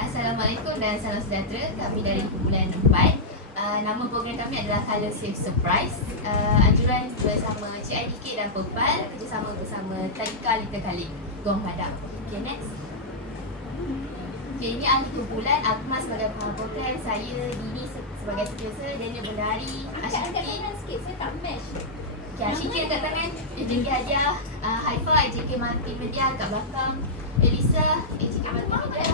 Assalamualaikum dan salam sejahtera. Kami dari kumpulan 4. Nama program kami adalah Color Safe Surprise. Anjuran bersama CIDK dan Perpal, kerjasama bersama Tadika Little Khalid, Gong Padang. Okay, next. Okay, ini ahli kumpulan. Akmal sebagai pengarah program, saya Dini sebagai setiausaha, Daniel Bendahari, Ashikin. Sikit, saya tak match. Okay, Ashikin dekat tangan, AJK Hadiah, Haifa, AJK Multimedia kat belakang, Elisa, AJK Multimedia,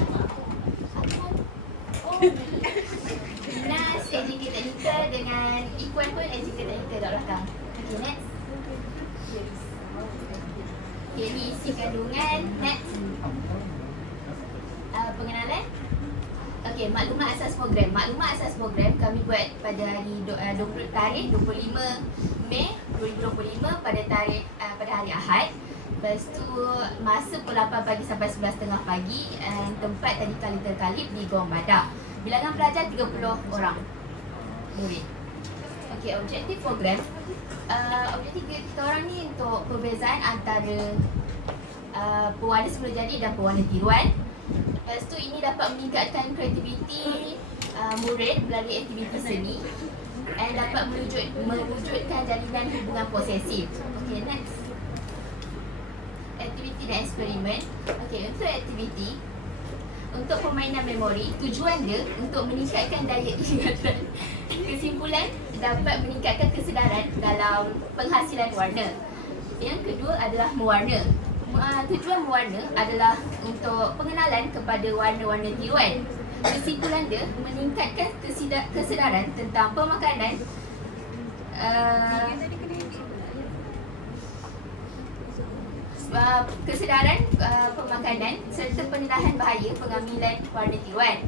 Inas, AJK Technical dengan Ikwan pun AJK Technical kat belakang. Okay, next. Okay, ni isi kandungan. Next. Pengenalan. Okey, maklumat asas program. Maklumat asas program kami buat pada hari tarikh 25 Mei 2025 pada hari Ahad. Lepas tu masa pukul 8 pagi sampai 11.30 pagi. Tempat Tadika Little Khalid di Gong Badak. Bilangan pelajar 30 orang murid. Okey, objektif program. Objektif kita orang ni untuk perbezaan antara pewarna semula jadi dan pewarna tiruan. Lepas tu ini dapat meningkatkan kreativiti murid melalui aktiviti seni dan dapat mewujudkan jalinan hubungan posesif. Okay, next. Aktiviti dan eksperimen. Okay, untuk aktiviti, untuk permainan memori, tujuan dia untuk meningkatkan daya ingatan. Kesimpulan, dapat meningkatkan kesedaran dalam penghasilan warna. Yang kedua adalah mewarna. Tujuan mewarna adalah untuk pengenalan kepada warna-warna tiruan. Kesimpulan dia meningkatkan kesedaran tentang pemakanan, pemakanan serta pendedahan bahaya pengambilan warna tiruan.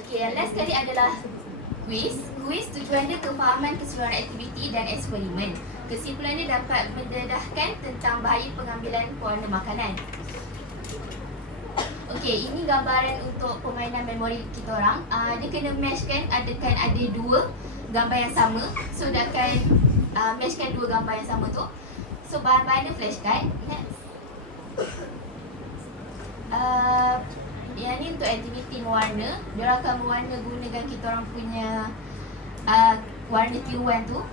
Okey, yang last sekali adalah kuis. Kuis tujuan dia kefahaman keseluruhan aktiviti dan eksperimen. Kesimpulannya dapat mendedahkan tentang bahaya pengambilan pewarna makanan. Okey, ini gambaran untuk permainan memori kita orang. Dia kena matchkan, ada dua gambar yang sama. So dia akan matchkan dua gambar yang sama tu. So bahan-bahan dia flashcard. Next. Yang ni untuk aktiviti mewarna. Dia akan mewarna gunakan kita orang punya warna tiruan tu.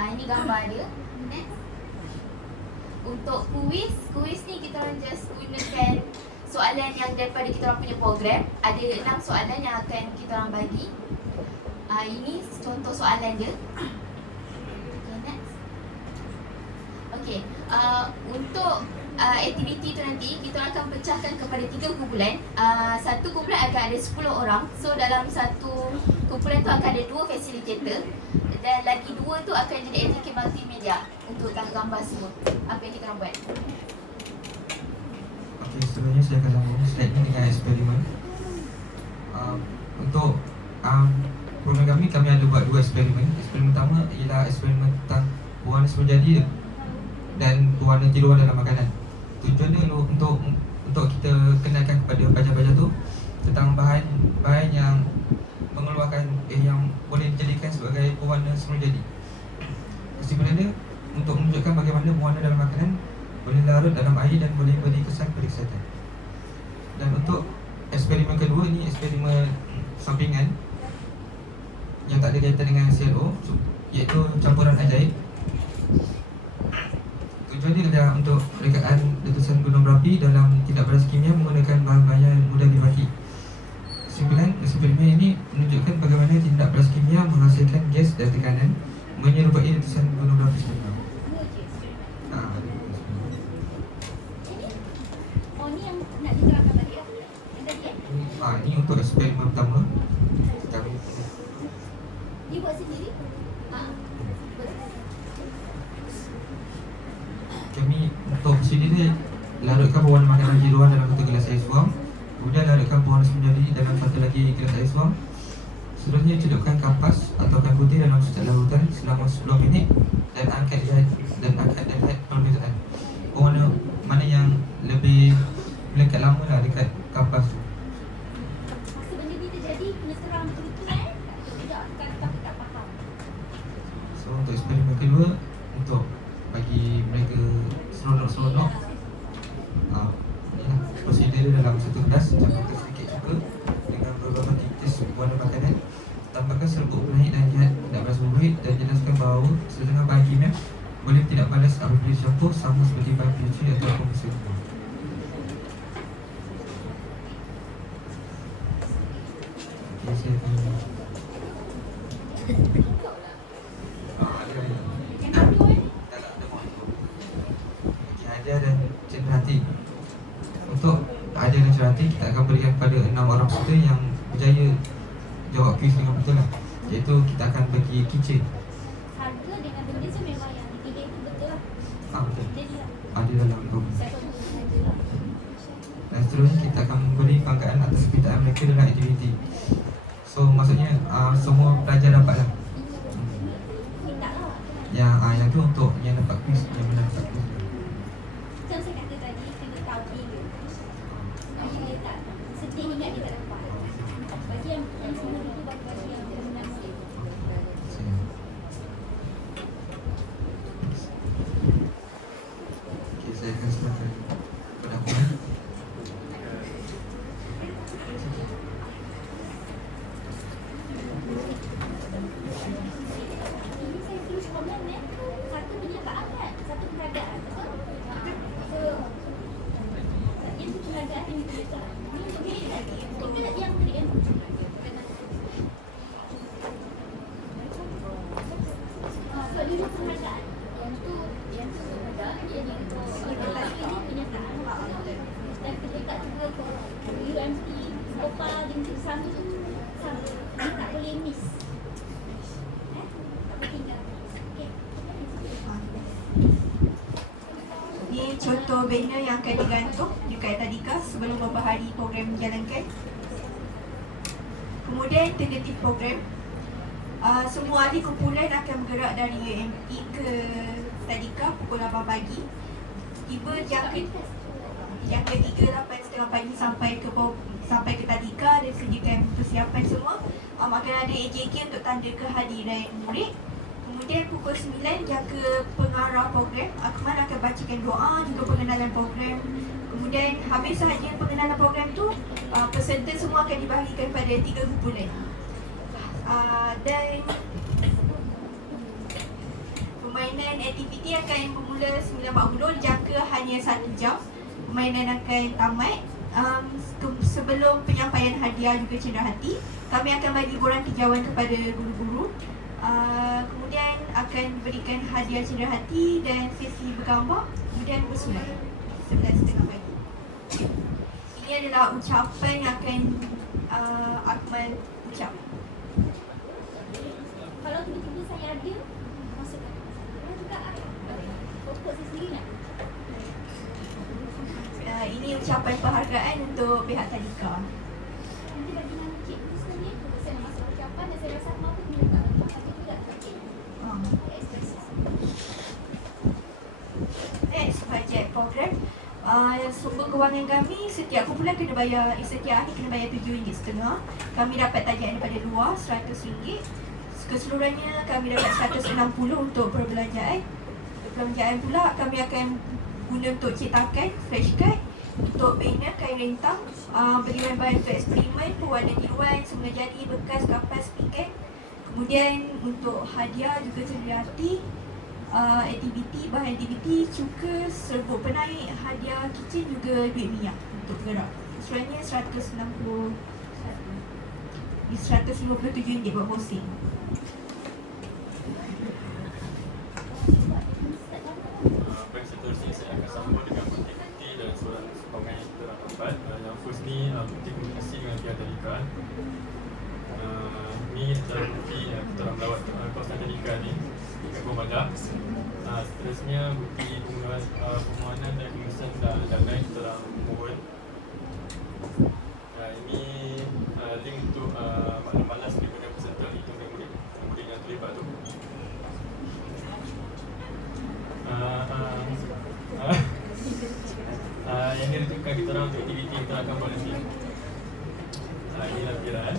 Ini gambar dia. Next. Untuk kuis ni kita orang just gunakan soalan yang daripada kita orang punya program. Ada 6 soalan yang akan kita orang bagi. Ini contoh soalan dia. Okay, next. Okay, untuk aktiviti tu nanti kita akan pecahkan kepada 3 kumpulan. Satu kumpulan akan ada 10 orang. So dalam satu kumpulan tu akan ada 2 facilitator. Dan lagi 2 tu akan jadi AJK Multimedia untuk tangkap gambar semua. Apa yang kita nak buat? Okey, sebenarnya saya akan sambung slide ni dengan eksperimen. Untuk program kami ada buat 2 eksperimen. Eksperimen pertama ialah eksperimen tentang pewarna semula jadi dan pewarna tiruan dalam makanan. Tujuan dia untuk kita kenalkan kepada pelajar-pelajar tu tentang bahan yang mengeluarkan yang boleh dijadikan sebagai pewarna semula jadi. Kesimpulan dia untuk menunjukkan bagaimana pewarna dalam makanan boleh larut dalam air dan boleh beri kesan pada kesihatan. Dan untuk eksperimen kedua ni eksperimen sampingan yang tak ada kaitan dengan CLO, iaitu campuran ajaib. Tujuan dia adalah untuk rekaan letusan gunung berapi dalam tindak balas kimia menggunakan bahan-bahan yang mudah dibaki. Eksperimen ini menunjukkan bagaimana tindak balas kimia menghasilkan gas dan tekanan menyerupai letusan gunung berapi sebenarnya. Ni yang nak diterangkan tadi lah. Yang tadi Ini untuk eksperimen pertama. Dia buat sendiri? Kami untuk prosedur ni larutkan pewarna makanan tiruan dalam satu gelas air suam. Kemudian larutkan pewarna semula jadi dalam satu lagi gelas air suam. Seterusnya celupkan kampas atau kain putih dalam cucuk larutan selama 10 minit dan angkat dan lihat perbezaan. Pewarna mana yang lebih melekat lama lah dekat kampas tu. Masa benda ni terjadi, kena terang betul-betul Tidak, tak faham. So untuk eksperimen kedua, untuk bagi mereka seronok-seronok, serbuk naik dan lihat tidak balas murid dan jelaskan bahawa setengah bagi map boleh tidak balas apabila dicampur sama seperti bahan penyuci atau mesin. Okay, saya akan Hadia dan cenderahati. Untuk Hadia dan cenderahati, kita akan berikan kepada 6 orang peserta yang berjaya jawab kuis dengan betul lah. Iaitu kita akan bagi keychain. Harga dengan benda tu memang yang dipilih itu betul lah. Betul. Jadi lah. Ada dalam tu. Saya tahu saja lah. Dan seterusnya kita akan memberi penghargaan atas kepintaran mereka dalam aktiviti. So maksudnya semua pelajar dapat lah. Minta lah. Yang tu untuk yang dapat kuis, yang benar dapat kuis. Macam saya kata tadi, kena tahu diri. Kalau dia tak sedih ingat dia tak dapat. Bagi yang semua itu bagi yang benar sikit. Okay, saya akan serahkan pendapat. Ini saya tulis komen satu penjagaan kan, satu peragaan, betul? So, yang tu peragaan ini tulisan. Ini untuk bilik lagi. Kita yang tadi yang so, dulu peragaan. Yang tu mudah. Jadi untuk Ini penyataan. Dan kita juga UMT, Skopa dengan sama tu sama. Dia tak boleh miss. Tak boleh tinggal. Okay. Ini contoh banner yang akan digantung dekat Tadika sebelum beberapa hari program dijalankan. Kemudian tentatif program. Semua ahli kumpulan akan bergerak dari UMT ke Tadika pukul 8 pagi. Tiba yang ketiga 8.30 pagi sampai ke Tadika dan sediakan persiapan semua. Akan ada AJK untuk tanda kehadiran murid. Kemudian pukul 9 jaga pengarah program. Akmal akan bacakan doa juga pengenalan program. Kemudian habis sahaja pengenalan program tu, peserta semua akan dibahagikan pada 3 kumpulan. Dan permainan aktiviti akan bermula 9.40, jangka hanya 1 jam. Permainan akan tamat. Sebelum penyampaian hadiah juga cenderahati, kami akan bagi borang kejauhan kepada guru-guru. Kemudian akan berikan hadiah cenderahati dan sesi bergambar. Kemudian bersulai 11.30 pagi. Ini adalah ucapan yang akan Akmal ucap. Kalau tiba-tiba saya ada, masukkan. Saya juga ada. Pokok saya sendiri nak. Ini ucapan penghargaan untuk pihak Tadika. Nanti bagi nama cikgu sekali, saya nak masuk ucapan dan saya rasa mampu menyekat rumah satu juga. Okay. Ekspresi. Next, bajet program. Sumber kewangan kami, setiap kumpulan kena bayar, setiap ahli kena bayar RM7.50. Kami dapat tagihan daripada luar RM100. Keseluruhannya kami dapat RM160 untuk perbelanjaan. Perbelanjaan pula kami akan guna untuk cetakan, flashcard, untuk banner, kain rentang, beli bahan untuk eksperimen, pewarna tiruan, semula jadi, bekas, kapas, piket. Kemudian untuk hadiah juga cenderahati, aktiviti, bahan aktiviti, cuka, serbuk penaik, hadiah kitchen juga duit minyak untuk gerak. Keseluruhannya RM157 buat posting. Baik, seterusnya saya akan sambung dengan bukti-bukti dan soalan-soalan yang kita dapat. Yang first ni bukti komunikasi dengan pihak Tadika. Ni adalah bukti yang kita orang melawat kawasan Tadika ni dekat Gua Badak. Seterusnya bukti permohonan dan pengurusan dan lain kita orang mohon. Ini link untuk malas daripada peserta itu murid yang terlibat tu. Yang ni rujukan kita orang untuk aktiviti kita akan buat nanti. Ini lampiran.